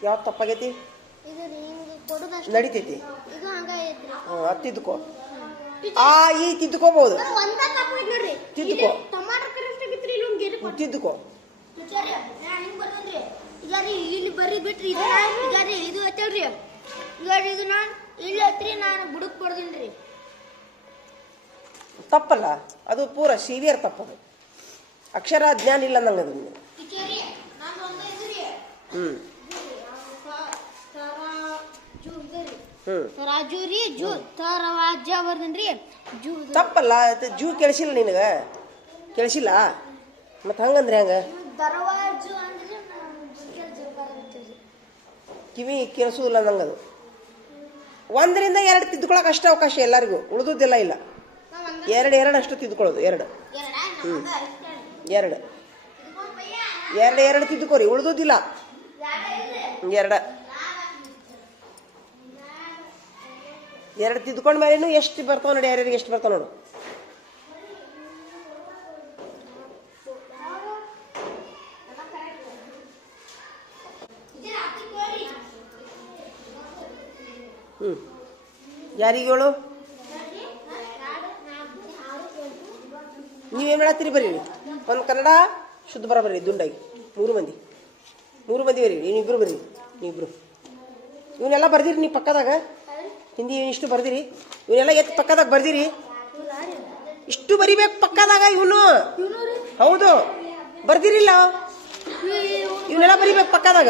ಯಾವ್ದು ತಪ್ಪಾಗೈತಿ? ನಡಿತೈತಿ. ಹ್ಞೂ ಅದು ತಿದ್ದುಕೋ. ಆ ಈ ತಿದ್ದುಕೋಬಹುದು ತಿದ್ದುಕೋ. ತಿದ್ದುಕೋ. ಇಲ್ಲಿ ಬರ್ರಿ ಬಿಟ್ರಿ ಇದು ಇದು ನಾನು ಇಲ್ಲಿ ನಾನು ಬುಡಕ್ ಬರ್ದಿನ್ರಿ ತಪ್ಪಲ್ಲ. ಅದು ಪೂರ ಸಿವಿಯರ್ ತಪ್ಪದು. ಅಕ್ಷರ ಜ್ಞಾನ ಇಲ್ಲ ನಂಗೆ ಅದನ್ನು ಹ್ಮ್. ಹ್ಞೂ ತರಾಜು ಇದರಿ ಹ್ಞೂ ತರಾಜು ರೀ ಜು ತರವಾಜ ಬರ್ದನ್ರಿ ಜು ತಪ್ಪಲ್ಲ ಅದು ಜೂ ಕೇಳಿಸಿಲ್ಲ ನಿನಗೆ. ಕೇಳಿಸಿಲ್ಲ? ಮತ್ತು ಹಂಗಂದ್ರೆ ಹೆಂಗೆ. ಕಿವಿ ಕೇಳಿಸೋದಿಲ್ಲ ನಂಗದು. ಒಂದರಿಂದ ಎರಡು ತಿದ್ದುಕೊಳಕ್ಕೆ ಅಷ್ಟೇ ಅವಕಾಶ ಎಲ್ಲರಿಗೂ. ಉಳಿದುದಿಲ್ಲ ಇಲ್ಲ. ಎರಡು ಎರಡು ಅಷ್ಟು ತಿದ್ದುಕೊಳ್ಳೋದು ಎರಡು. ಹ್ಞೂ ಎರಡು. ಎರಡು ಎರಡು ತಿದ್ದುಕೋರಿ ಉಳಿದುದಿಲ್ಲ ಯಾರ ಇಲ್ರಿ? ಎರಡು. ಎರಡು ತಿದ್ದುಕೊಂಡ ಮೇಲೇನು ಎಷ್ಟು ಬರ್ತಾವ ನೋಡಿ ಯಾರ್ಯಾರಿಗೆ ಎಷ್ಟು ಬರ್ತಾವ ನೋಡು. ಯಾರಿಗೇಳು. ಹ್ಞೂ ಯಾರಿಗೆ ಹೇಳು? ನೋಡ್ರಿ, ಎರಡು, ನಾಲ್ಕು, ಆರು, ಏಳು. ನೀವೇನು ಮಾಡತ್ತೀರಿ ಬರೀರಿ ಒಂದು ಕನ್ನಡ ಶುದ್ಧ ಬರ ಬರ್ರಿ ದುಂಡಾಗಿ. ಮೂರು ಮಂದಿ. ಮೂರು ಮಂದಿ ಬರೀರಿ ನೀವಿಬ್ರು ಬರೀ ನೀವಿಬ್ರು. ಇವನ್ನೆಲ್ಲ ಬರ್ದಿರಿ ನೀವು ಪಕ್ಕದಾಗ. ಹಿಂದಿ ಇಷ್ಟು ಬರ್ದಿರಿ? ಇವನ್ನೆಲ್ಲ ಎತ್ತು ಪಕ್ಕದಾಗ ಬರ್ದಿರಿ. ಇಷ್ಟು ಬರಿಬೇಕು ಪಕ್ಕದಾಗ ಇವನು. ಹೌದು. ಬರ್ದಿರಿಲ್ಲ ಇವನ್ನೆಲ್ಲ ಬರಿಬೇಕು ಪಕ್ಕದಾಗ.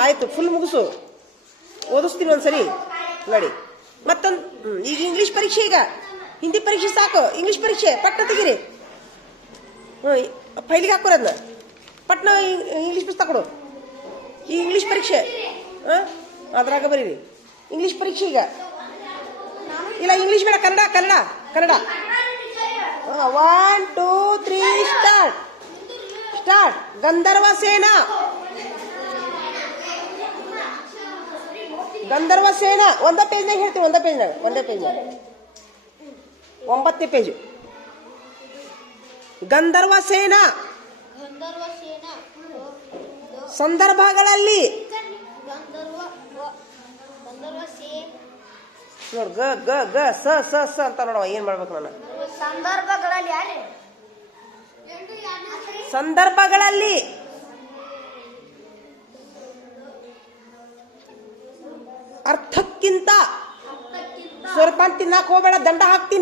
ಆಯಿತು ಫುಲ್ ಮುಗಿಸು. ಓದಿಸ್ತೀನಿ ಒಂದ್ಸರಿ. ನೋಡಿ. ಮತ್ತೊಂದು ಈಗ ಇಂಗ್ಲೀಷ್ ಪರೀಕ್ಷೆ ಈಗ. ಹಿಂದಿ ಪರೀಕ್ಷೆ ಸಾಕು. ಇಂಗ್ಲೀಷ್ ಪರೀಕ್ಷೆ, ಪಟ್ನ ತೆಗಿರಿ. ಹ್ಞೂ ಫೈಲಿಗೆ ಹಾಕೋರಿ ಅದನ್ನ ಪಟ್ನ ಇಂಗ್ಲೀಷ್ ಪುಸ್ತಕ ಕೊಡು. ಈ ಇಂಗ್ಲೀಷ್ ಪರೀಕ್ಷೆ, ಹಾಂ? ಅದ್ರಾಗ ಬರೀರಿ. ಇಂಗ್ಲೀಷ್ ಪರೀಕ್ಷೆ ಈಗ. ಇಲ್ಲ ಇಂಗ್ಲೀಷ್ ಬೇಡ Kannada Kannada Kannada. One two three start start Gandharva Sena. Gandharva Sena. ಒಂದೇ ಪೇಜ್ನಾಗ ಹೇಳ್ತೀವಿ ಒಂದೇ ಪೇಜ್ನಾಗ ಒಂದೇ ಪೇಜ್ನಾಗ ಒಂಬತ್ತನೇ ಪೇಜು ಗಂಧರ್ವ ಸೇನಾ. ಗಂಧರ್ವ ಸೇನ. ಸಂದರ್ಭಗಳಲ್ಲಿ ಗಂಧರ್ವ ವ- ಗಂಧರ್ವ ಸೇ ನೋಡು ಗ ಗ ಗ ಸ ಸ ಸ ಅಂತ ನೋಡವ ಏನು ಮಾಡ್ಬೇಕು ನಾನು? ಸಂದರ್ಭಗಳಲ್ಲಿ ಯಾರೇ? ಸಂದರ್ಭಗಳಲ್ಲಿ. ಅರ್ಥಕ್ಕಿಂತ ಸ್ವಲ್ಪ ತಿನ್ನಕ್ಕೆ ಹೋಗಬೇಡ ದಂಡ ಹಾಕ್ತೀನಿ.